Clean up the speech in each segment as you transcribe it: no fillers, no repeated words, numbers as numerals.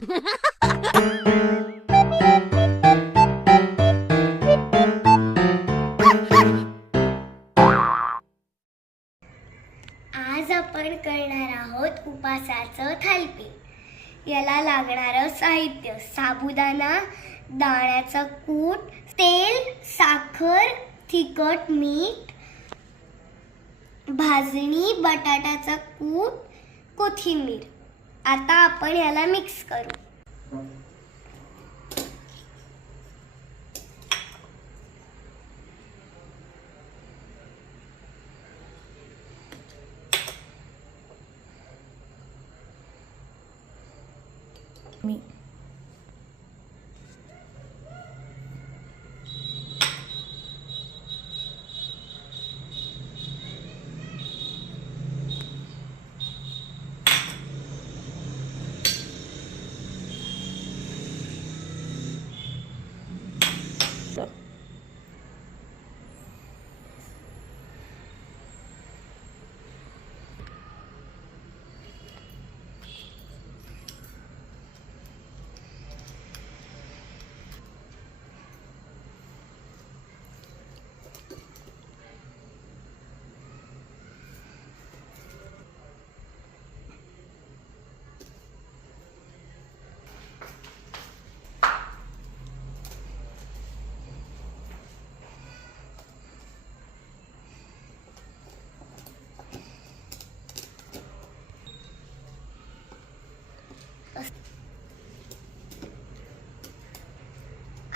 आज आपण करणार आहोत उपासाचं थालीपीठ। याला लागणारं साहित्य: साबुदाणा, दाण्याचं कूट, तेल, साखर, तिखट, मीठ, भाजणी, बटाट्याचं कूट, कोथिंबीर। आता आपण याला मिक्स करू।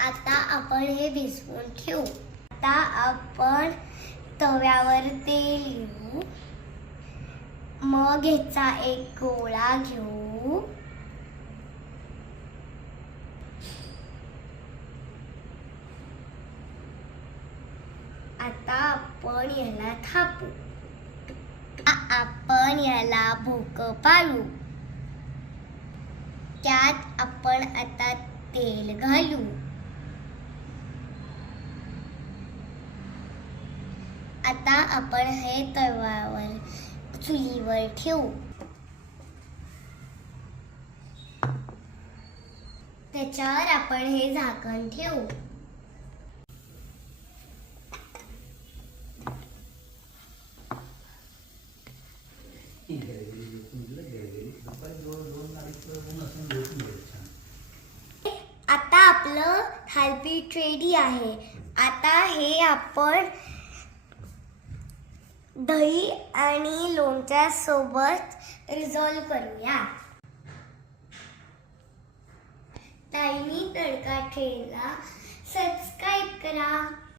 आता आपण हे भिजवून ठेवू। आता आपण तव्यावर तेल घेऊ, मग ह्याचा एक गोळा घेऊ। आता आपण याला थापू। आपण याला भोकं पाडू। त्यात आपण आता तेल घालू। आता आपण हे तव्यावर चुलीवर ठेवू। त्याच्यावर आपण हे झाकण ठेवू। आता आपलं थालीपीठ रेडी आहे। आता हे आपण दही आणि लोणच्या सोबत रिझॉल्व करूया। ताईंनी तडका ट्रेला सबस्क्राईब करा।